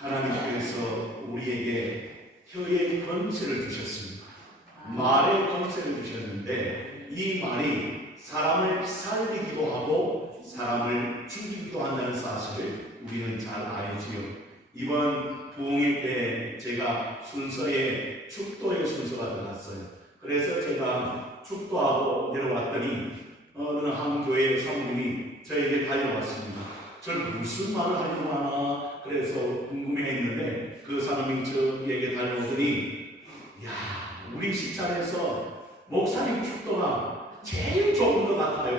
하나님께서 우리에게 혀의 권세를 주셨습니다. 말의 권세를 주셨는데 이 말이 사람을 살리기도 하고 사람을 죽이기도 한다는 사실을 우리는 잘 알지요. 이번 부흥회 때 제가 순서에 축도의 순서가 들어갔어요. 그래서 제가 축도하고 내려왔더니 어느 한 교회 사모님이 저에게 달려왔습니다. 저를 무슨 말을 하려고 하나 그래서 궁금해했는데 그 사람이 저에게 달려오더니 야, 우리 식장에서 목사님 축도가 제일 좋은 것 같아요.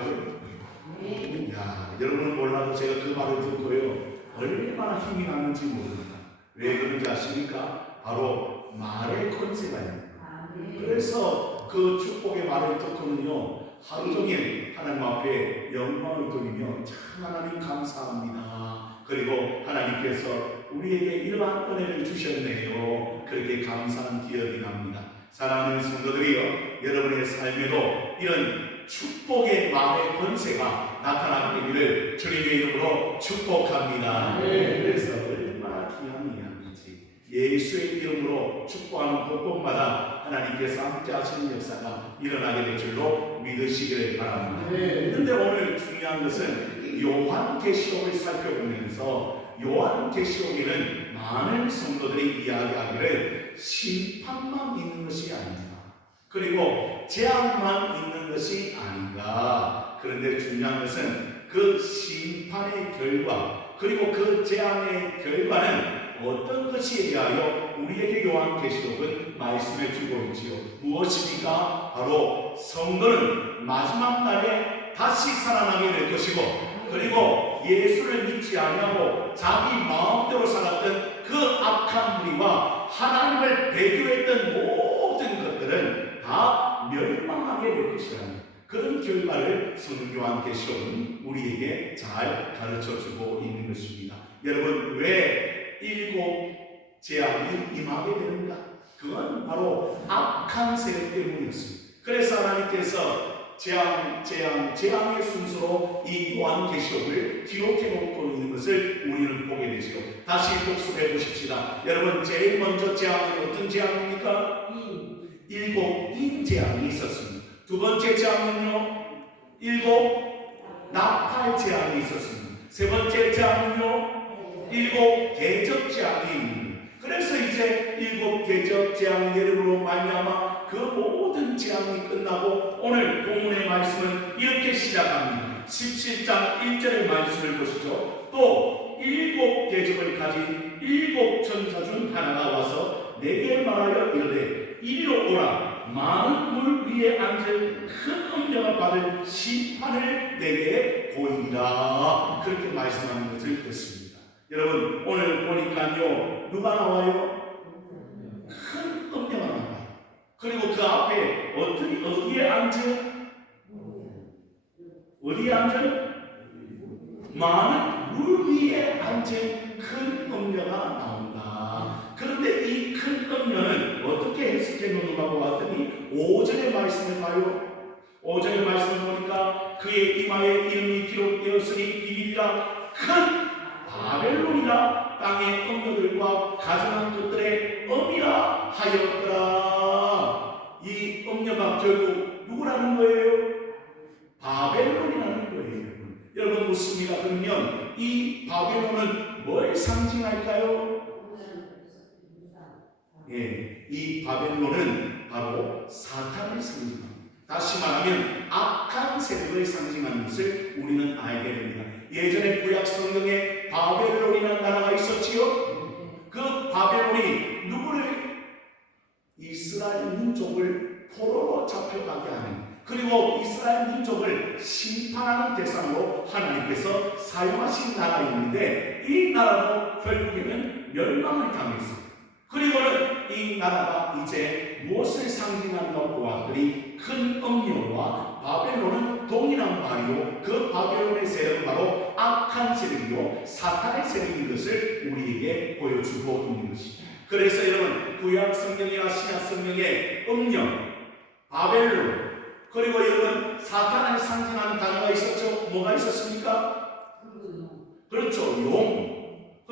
야, 여러분은 몰라도 제가 그 말을 듣고요 얼마나 힘이 나는지 모릅니다. 왜 그런지 아십니까? 바로 말의 권세가 있습니다. 그래서 그 축복의 말을 듣고는요 하루 종일 하나님 앞에 영광을 돌리며 참 하나님 감사합니다. 그리고 하나님께서 우리에게 이러한 은혜를 주셨네요. 그렇게 감사한 기억이 납니다. 사랑하는 성도들이여, 여러분의 삶에도 이런 축복의 말의 권세가 나타나기를 주님의 이름으로 축복합니다. 그래서 얼마나 귀한 이야기인지 예수의 이름으로 축복하는 곳곳마다 하나님께서 함께 하시는 역사가 일어나게 될 줄로 믿으시기를 바랍니다. 그런데 오늘 중요한 것은 요한계시록을 살펴보면서 요한계시록에는 많은 성도들이 이야기하기를 심판만 있는 것이 아닙니다. 그리고 재앙만 있는 것이 아닌가. 그런데 중요한 것은 그 심판의 결과 그리고 그 재앙의 결과는 어떤 것에 대하여 우리에게 요한계시록은 말씀해 주고 있지요. 무엇입니까? 바로 성도는 마지막 날에 다시 살아나게 될 것이고 그리고 예수를 믿지 아니하고 자기 마음대로 살았던 그 악한 무리와 하나님을 배교했던 모든 것들은 다 멸망하게 될 것이라는 그런 결과를 성경 요한계시록은 우리에게 잘 가르쳐주고 있는 것입니다. 여러분, 왜 일곱 재앙이 임하게 되는가? 그건 바로 악한 세력 때문이었습니다. 그래서 하나님께서 재앙의 순서로 이 요한계시록을 기록해 놓고 있는 것을 우리는 보게 되죠. 다시 복습해 보십시다. 여러분, 제일 먼저 재앙은 어떤 재앙입니까? 일곱 인재앙이 있었습니다. 두 번째 재앙은요, 일곱 나팔 재앙이 있었습니다. 세 번째 재앙은요, 일곱 대적 재앙이 있습니다. 그래서 이제 일곱 대적 재앙 예름으로 말미암아 그 모든 재앙이 끝나고 오늘 본문의 말씀은 이렇게 시작합니다. 17장 1절의 말씀을 보시죠. 또 일곱 대적을 가진 일곱 천사 중 하나가 와서 내게 말하여 이르되 이리로 오라. 많은 물 위에 앉은 큰 음령을 받을 심판을 내게 보이라. 그렇게 말씀하는 것을 듣습니다. 여러분, 오늘 보니까요 누가 나와요? 큰 음령이 나와요. 그리고 그 앞에 어디에 앉은? 어디에 앉은? 많은 물 위에 앉은 큰 음녀가 나온다. 그런데 이 큰 음녀는 어떻게 해석해 놓는다고 하더니 5절의 말씀을 봐요. 5절의 말씀을 보니까 그의 이마에 이름이 기록되었으니 비밀이라 큰 바벨론이라 땅의 음녀들과 가증한 것들의 음이라 하였더라. 이 음녀가 결국 누구라는 거예요? 바벨론이라는 거예요. 여러분 묻습니다. 그러면 이 바벨론은 뭘 상징할까요? 예, 이 바벨론은 바로 사탄을 상징합니다. 다시 말하면 악한 세력을 상징하는 것을 우리는 알게 됩니다. 예전에 구약 성경에 바벨론이라는 나라가 있었지요. 그 바벨론이 누구를? 이스라엘 민족을 포로로 잡혀가게 하는, 그리고 이스라엘 민족을 심판하는 대상으로 하나님께서 사용하신 나라였는데 이 나라도 결국에는 멸망을 당했습니다. 그리고는 이 나라가 이제 무엇을 상징한다고 보았더니 큰 음료와 바벨론은 동일한 말이요 그 바벨론의 세력은 바로 악한 세력이요 사탄의 세력인 것을 우리에게 보여주고 있는 것입니다. 그래서 여러분 구약 성경이나 신약 성경에 음료, 바벨론, 그리고 여러분 사탄을 상징하는 단어가 있었죠. 뭐가 있었습니까? 그렇죠, 용.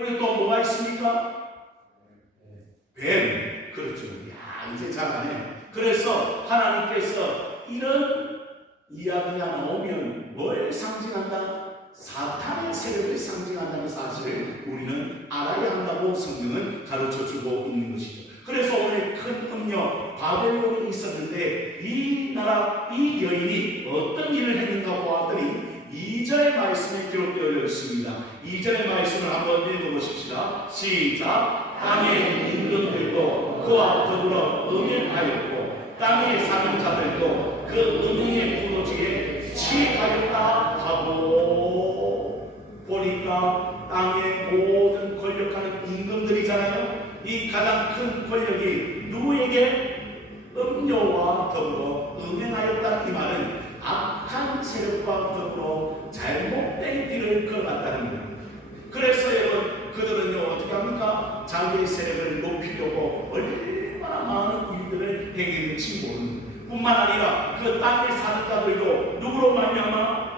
그리고 또 뭐가 있습니까? 뱀. 그렇죠. 야, 이제 잘하네. 그래서 하나님께서 이런 이야기가 나오면 뭘 상징한다? 사탄의 세력을 상징한다는 사실을 우리는 알아야 한다고 성경은 가르쳐주고 있는 것이죠. 그래서 오늘 큰 음녀 바벨론이 있었는데 이 나라 이 여인이 어떤 일을 했는가 보았더니 2절의 말씀에 기록되어 있습니다. 2절의 말씀을 한번 읽어보십시다. 시작. 땅의 임금들도 그와 더불어 음행하였고 땅에 사는 자들도 그 음행의 포도주에 취하였다 하고, 보니까 땅의 모든 권력하는 임금들이잖아요. 이 가장 큰 권력이 누구에게? 음료와 더불어 음행하였다. 이 말은 악한 세력과 더불어 잘못된 길을 걸어갔다는 거예요. 그래서 여러분, 그들은요 어떻게 합니까? 자기의 세력을 높이려고 얼마나 많은 일들을 행했는지 모르는, 뿐만 아니라 그 땅에 사는 자들도 누구로 말미암아?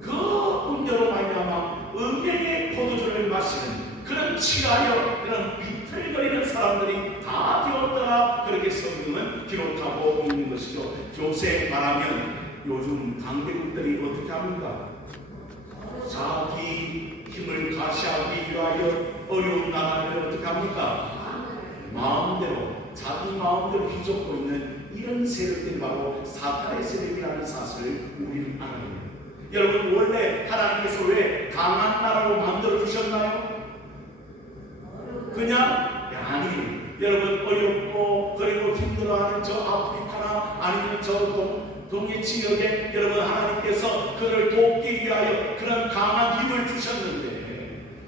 그 음료로 말미암아 음행의 포도주를 마시는 그런 취하여 그런 비틀거리는 사람들이 다 되었더라. 그렇게 성경은 기록하고 있는 것이죠. 요새 말하면 요즘 강대국들이 어떻게 합니까? 자기 힘을 가시하기 위하여 어려운 나라를 어떻게 합니까? 마음대로, 자기 마음대로 휘젓고 있는 이런 세력들이 바로 사탄의 세력이라는 사실을 우리는 알아야 합니다. 여러분, 원래 하나님께서 왜 강한 나라로 만들어 주셨나요? 그냥 아니, 여러분 어렵고 그리고 힘들어하는 저 아프리카나 아니면 저 동해 지역에 여러분 하나님께서 그를 돕기 위하여 그런 강한 힘을 주셨는데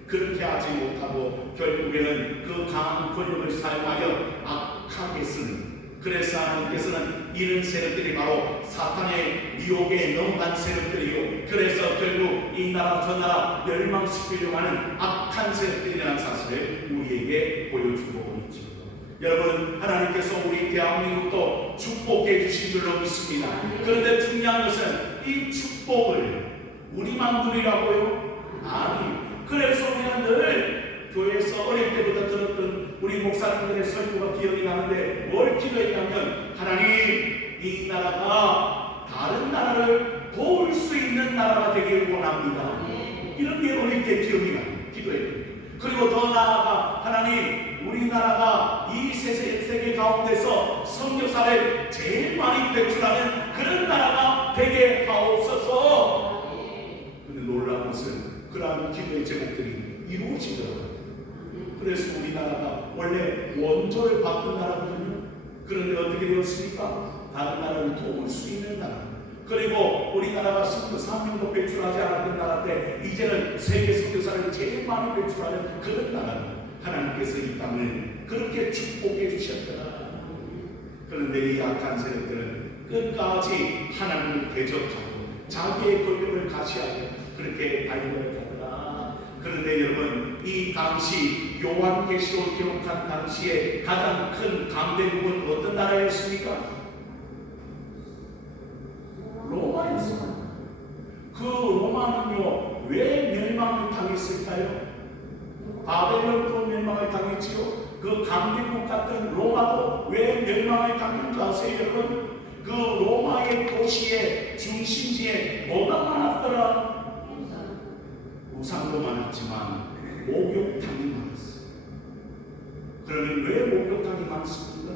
그렇게 하지 못하고 결국에는 그 강한 권력을 사용하여 악하게 쓰는, 그래서 하나님께서는 이런 세력들이 바로 사탄의 유혹에 넘어간 세력들이요, 그래서 결국 이 나라 저 나라 멸망시키려고 하는 악한 세력들이라는 사실을 우리에게 보여주고 있죠. 여러분, 하나님께서 우리 대한민국도 축복해 주신 줄로 믿습니다. 그런데 중요한 것은 이 축복을 우리만 누리라고요? 아니, 그래서 우리는 늘 교회에서 어릴 때부터 들었던 우리 목사님들의 설교가 기억이 나는데 뭘 기도했냐면, 하나님, 이 나라가 다른 나라를 도울 수 있는 나라가 되길 원합니다. 이런 게 어릴 때 기억이 나요. 기도했거든요. 그리고 더 나아가 하나님, 우리나라가 이 세계 가운데서 선교사를 제일 많이 배출하는 그런 나라가 되게 하옵소서. 근데 놀라운 것은 그러한 기도의 제목들이 이루어지더라고요. 그래서 우리나라가 원래 원조를 받던 나라거든요. 그런데 어떻게 되었습니까? 다른 나라를 도울 수 있는 나라. 그리고 우리나라가 선교사 3명도 배출하지 않았던 나라인데 이제는 세계 선교사를 제일 많이 배출하는 그런 나라. 하나님께서 이 땅을 그렇게 축복해 주셨더라. 그런데 이 악한 세력들은 끝까지 하나님을 대적하고 자기의 권력을 가시하고 그렇게 달려가더라. 그런데 여러분, 이 당시 요한계시록 기록한 당시에 가장 큰 강대국은 어떤 나라였습니까? 로마였습니다. 그 로마는요 왜 멸망을 당했을까요? 바벨론도 멸망을 당했지요. 그 강대국 같은 로마도 왜 멸망을 당한 줄 아세요 여러분? 그 로마의 도시의 중심지에 뭐가 많았더라? 우상도 많았지만 목욕탕이 많았어요. 그러면 왜 목욕탕이 많습니까?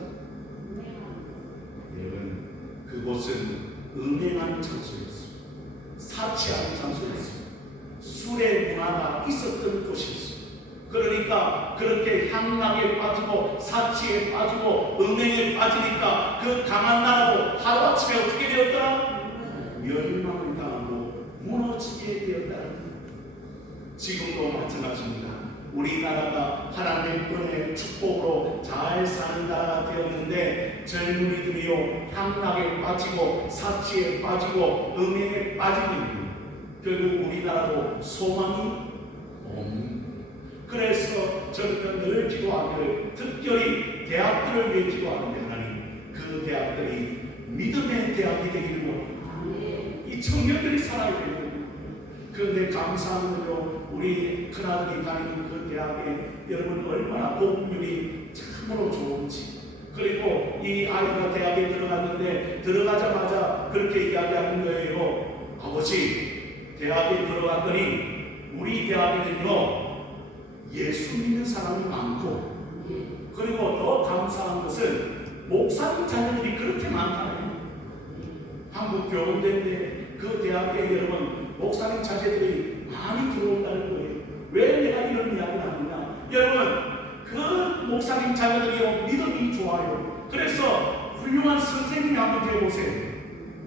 여러분, 그곳은 음행하는 장소였어요. 사치하는 장소였어요. 술의 문화가 있었던 곳이었어요. 그러니까 그렇게 향락에 빠지고 사치에 빠지고 음행에 빠지니까 그 강한 나라도 하루아침에 어떻게 되었더라? 멸망을 당하고 무너지게 되었다는 거예요. 지금도 마찬가지입니다. 우리나라가 하나님의 은혜의 축복으로 잘 사는 나라가 되었는데 젊은이들이요 향락에 빠지고 사치에 빠지고 음행에 빠지면 결국 우리나라도 소망이 없는. 그래서 저는 늘 기도하기를, 특별히 대학들을 위해 기도하는데 하나님, 그 대학들이 믿음의 대학이 되기를 원합니다. 이 청년들이 살아야 됩니다. 그런데 감사한 건요, 우리 큰아들이 다니는 그 대학에 여러분 얼마나 복률이 참으로 좋은지, 그리고 이 아이가 대학에 들어갔는데 들어가자마자 그렇게 이야기하는 거예요. 아버지, 대학에 들어갔더니 우리 대학에는요 예수 믿는 사람이 많고, 그리고 더 감사한 것은 목사님 자녀들이 그렇게 많다네요. 한국 교훈대인데 그 대학에 여러분 목사님 자녀들이 많이 들어온다는 거예요. 왜 내가 이런 이야기를 하느냐? 여러분, 그 목사님 자녀들이요 믿음이 좋아요. 그래서 훌륭한 선생님이 한번 되어보세요.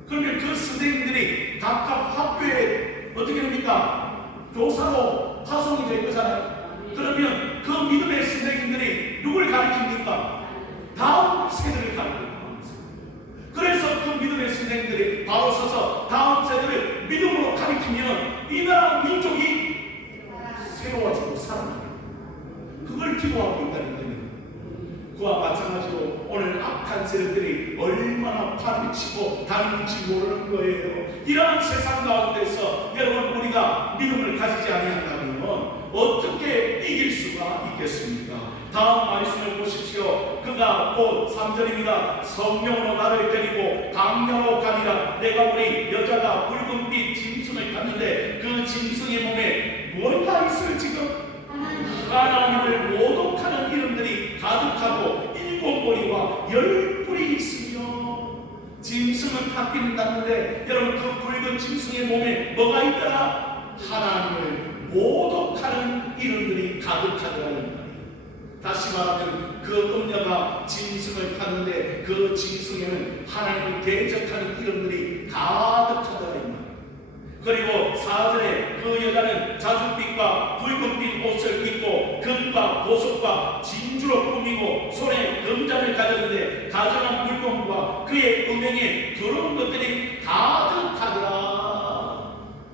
그러면 그 선생님들이 각각 학교에 어떻게 됩니까? 교사로 파송이 될 거잖아요. 그러면 그 믿음의 선생님들이 누굴 가르칩니까? 다음 세대를 가르칩니다. 그래서 그 믿음의 선생님들이 바로 서서 다음 세대를 믿음으로 가르치면 이 나라 민족이 새로워지고 살아나요. 그걸 기도하고 있다는 겁니다. 그와 마찬가지로 오늘 악한 세력들이 얼마나 판을 치고 다니는지 모르는 거예요. 이러한 세상 가운데서 여러분 우리가 믿음을 가지지 아니한다면 어떻게 이길 수가 있겠습니까? 다음 말씀을 보십시오. 그가 곧 3절입니다. 성령으로 나를 데리고 강야로 가니라. 내가 우리 여자가 붉은빛 짐승을 탔는데 그 짐승의 몸에 뭔가 있어요. 지금 하나님을 모독하는 이름들이 가득하고 7머리와 10뿔이 있으며, 짐승은 탔기는 탔는데 여러분 그 붉은 짐승의 몸에 뭐가 있더라? 하나님을 모독하는 이름들이 가득하더라. 다시 말하면 그 음녀가 짐승을 탔는데 그 짐승에는 하나님을 대적하는 이름들이 가득하더라. 그리고 4절에 그 여자는 자줏빛과 붉은빛 옷을 입고 금과 보석과 진주로 꾸미고 손에 금잔을 가졌는데 가정한 물건과 그의 음행에 더러운 것들이 가득하더라.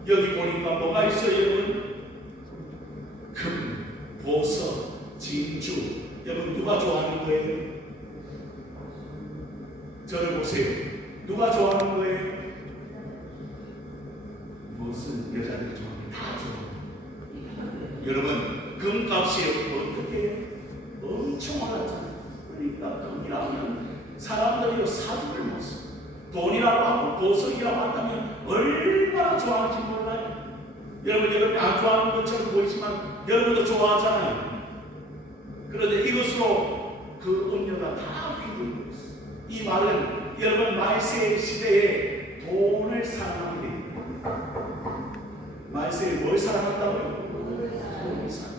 여기 보니까 뭐가 있어요 여러분? 금, 보석, 진주. 여러분 누가 좋아하는 거예요? 저를 보세요. 누가 좋아하는 거예요? 무슨 여자들이 좋아하는 다 좋아해요. 여러분 금값이 어떻게 엄청 올랐잖아요. 그러니까 금이라면 사람들이 사두를 못 써. 돈이라고 하고 보석이라고 한다면 얼마나 좋아하는지 몰라요. 여러분이 안 좋아하는 것처럼 보이지만 여러분도 좋아하잖아요. 그런데 이것으로 그 음료가 다 휘둘리고 있어요. 이 말은 여러분 말세 시대에 돈을 사랑하게 됩니다. 말세에 뭘 사랑한다고요? 돈을 사랑한다.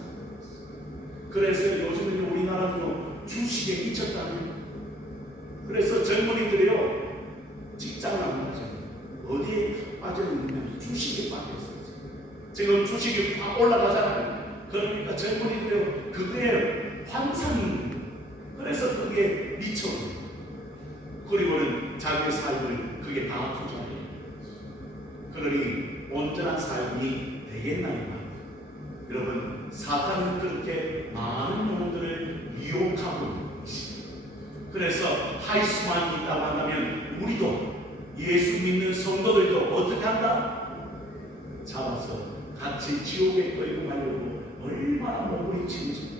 그래서 요즘에는 우리나라는요 주식에 미쳤다는. 그래서 젊은이들이요 직장을 안 가잖아요. 어디에 빠져있느냐? 주식에 빠져있어요. 지금 주식이 확 올라가잖아요. 그러니까 젊은이들이요 그게 환상이. 그래서 그게 미쳐. 그리고는 자기의 삶을 그게 다 투자해요. 그러니 온전한 삶이 되겠나 이 말이에요. 여러분 사탄은 그렇게 많은 영혼들을 유혹하고 있습니다. 그래서 할 수만 있다고 한다면 우리도 예수 믿는 성도들도 어떻게 한다? 잡아서 같이 지옥에 끌고 가려고 얼마나 몸부림치는지.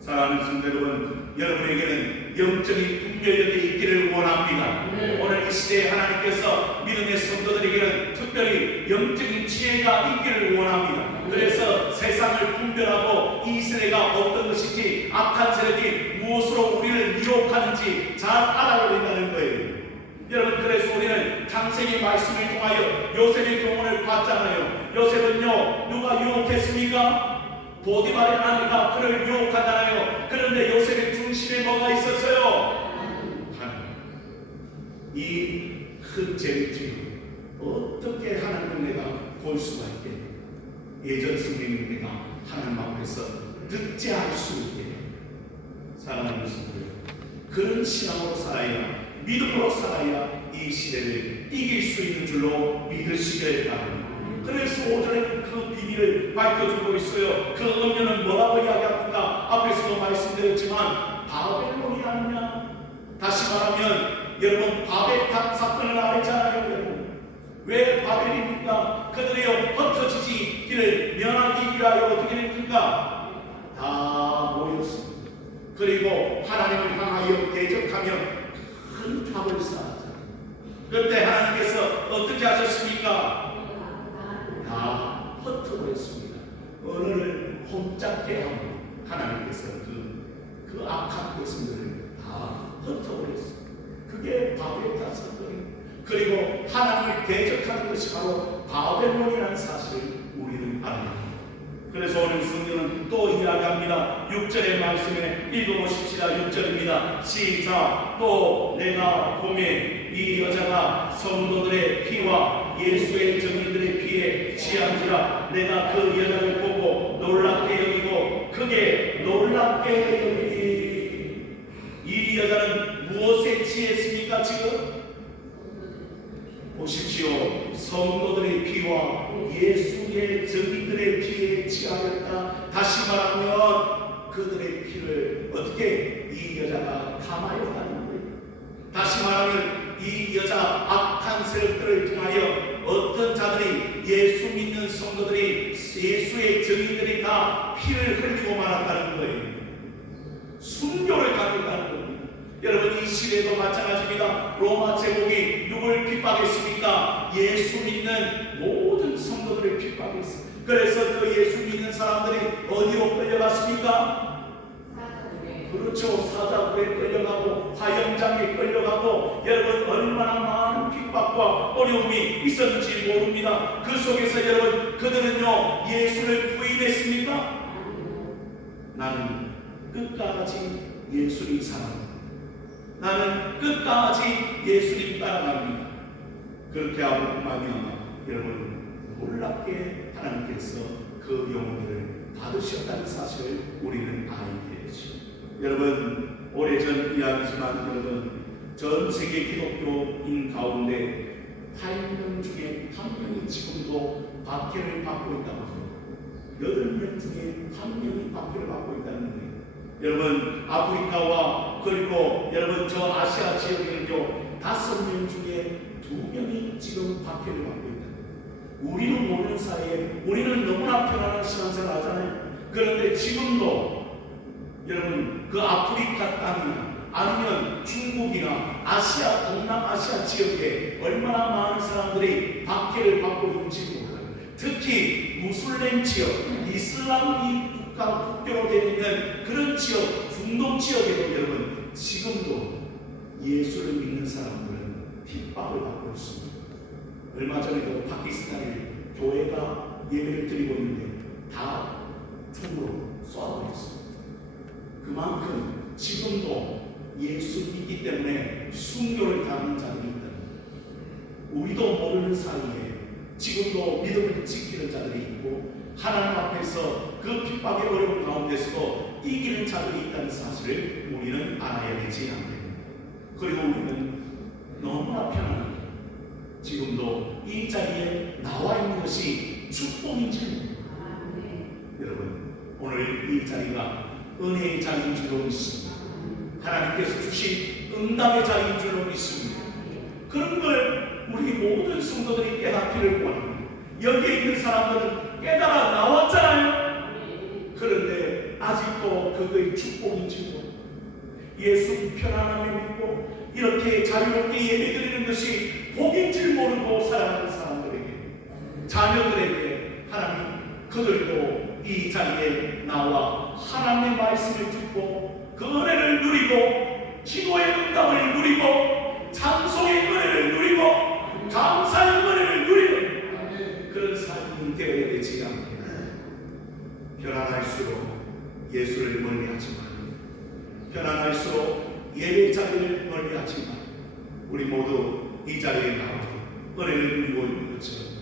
사랑하는 성도 여러분, 여러분에게는 영적인 분별력이 있기를 원합니다. 오늘 이 시대에 하나님께서 믿음의 성도들에게는 특별히 영적인 지혜가 있기를 원합니다. 그래서 세상을 분별하고 이 세대가 어떤 것인지, 악한 세력이 무엇으로 우리를 유혹하는지 잘 알아야 된다는 거예요. 여러분 그래서 우리는 창세기 말씀을 통하여 요셉의 경험을 봤잖아요. 요셉은요 누가 유혹했습니까? 보디발의 아내가 그를 유혹하잖아요. 그런데 요셉의 중심에 뭐가 있었어요? 하나님. 이 큰 죄를 어떻게 하나님을 내가 볼 수가 있겠냐? 예전 성경에 내가 하나님 앞에서 득제할 수 있게. 사랑하는 성도들, 그런 신앙으로 살아야, 믿음으로 살아야 이 시대를 이길 수 있는 줄로 믿으시길 바랍니다. 그래서 5절에 그 비밀을 밝혀주고 있어요. 그 음료는 뭐라고 이야기합니까? 앞에서도 말씀드렸지만 바벨론이 아니냐. 다시 말하면 여러분 바벨탑 사건을 알잖아요. 여러분 왜 바벨입니까? 그들이 흩어지기를 면하기 그리고 하나님을 향하여 대적하며 큰 탑을 쌓았죠. 그때 하나님께서 어떻게 하셨습니까? 다 흩어버렸습니다. 언어를 혼잡게 하고 하나님께서 그 악한 백성들을 다 흩어버렸습니다. 그게 바벨탑 사건이에요. 그리고 하나님을 대적하는 것이 바로 바벨론이라는 사실을 우리는 알아야 그래서 오늘 성경은 또 이야기합니다. 6절의 말씀에 읽어보십시다. 6절입니다. 시작. 또 내가 보매 이 여자가 성도들의 피와 예수의 증인들의 피에 취한지라. 내가 그 여자를 보고 놀랍게 여기고 크게 놀랍게 여기니. 이 여자는 무엇에 취했습니까? 지금 보십시오. 성도들의 피와 예수의 증인들의 피에 취하였다. 다시 말하면 그들의 피를 어떻게 이 여자가 탐하였다는 거예요. 다시 말하면 이 여자 악한 세력들을 통하여 어떤 자들이 예수 믿는 성도들이 예수의 증인들이 다 피를 흘리고 말았다는 거예요. 순교를 가져가는 겁니다. 여러분 이 시대도 마찬가지입니다. 로마 제국이 누굴 핍박했습니까? 예수 믿는 모든 성도들을 핍박했습니다. 그래서 그 예수 믿는 사람들이 어디로 끌려갔습니까? 그렇죠. 사자굴에 끌려가고 화영장에 끌려가고 여러분 얼마나 많은 핍박과 어려움이 있었는지 모릅니다. 그 속에서 여러분 그들은요 예수를 부인했습니까? 나는 끝까지 예수님 사랑합니다. 나는 끝까지 예수님 따라갑니다. 그렇게 하고 말미암아 여러분 놀랍게 하나님께서 그 영혼들을 받으셨다는 사실을 우리는 알게 되죠. 여러분 오래전 이야기지만 여러분 전 세계 기독교인 가운데 8명 중에 1명이 지금도 박해를 받고 있다고 합니다. 8명 중에 1명이 박해를 받고 있다는 거예요. 여러분 아프리카와 그리고 여러분 저 아시아 지역에는요 5명 중에 2명이 지금 박해를 받고 있다. 우리는 모르는 사이에 우리는 너무나 편안한 신앙생활 하잖아요. 그런데 지금도 여러분 그 아프리카 땅이나 아니면 중국이나 아시아 동남아시아 지역에 얼마나 많은 사람들이 박해를 받고 있는지 몰라요. 특히 무슬림 지역 이슬람 국교로 되어 있는 그런 지역, 중동 지역에도 여러분 지금도 예수를 믿는 사람들은 핍박을 받고 있습니다. 얼마 전에도 파키스탄에 교회가 예배를 드리고 있는데 다 총으로 쏘아버렸습니다. 그만큼 지금도 예수 믿기 때문에 순교를 당하는 자들이 있다. 우리도 모르는 사이에 지금도 믿음을 지키는 자들이 있고 하나님 앞에서 그 핍박의 어려운 가운데서도 이기는 자들이 있다는 사실을 우리는 알아야 되지 않겠습니까? 그리고 우리는 너무나 편안하게 지금도 이 자리에 나와 있는 것이 축복인지 여러분 오늘 이 자리가 은혜의 자리인 줄로 믿습니다. 하나님께서 주신 응답의 자리인 줄로 믿습니다. 그런 걸 우리 모든 성도들이 깨닫기를 원합니다. 여기에 있는 사람들은 깨달아 나왔잖아요. 그런데 아직도 그거의 축복인지 모르고 예수 편안함을 믿고 이렇게 자유롭게 예배드리는 것이 복인 줄 모르고 살아가는 사람들에게 자녀들에게 하나님 그들도 이 자리에 나와 하나님의 말씀을 듣고 그 은혜를 누리고 기도의 응답을 누리고 찬송의 은혜를 누리고 감사의 은혜를 누리는 그런 삶이 되어야 되지 않겠나. 편안할수록 예수를 멀리하지 말고 편안할수록 예배 자리를 멀리하지 말고 우리 모두 이 자리에 나와 은혜를 누리고 있는 것처럼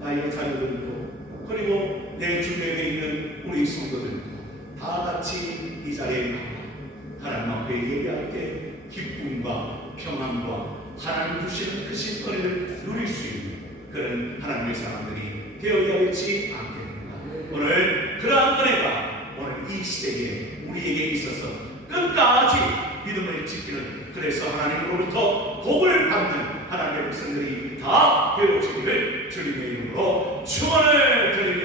나의 자녀들도 그리고 내 주변에 있는 우리 성도들도 다 같이 이 자리에 나와 하나님 앞에 예배할 때 기쁨과 평안과 하나님 주시는 크신 은혜를 누릴 수 있는 그런 하나님의 사람들이 되어야 되지 않겠는가. 오늘 그러한 은혜가 오늘 이 시대에 우리에게 있어서 끝까지 믿음을 지키는 그래서 하나님으로부터 복을 받는 하나님의 백성들이 다 되어지기를 주님의 이름으로 축원을 드립니다.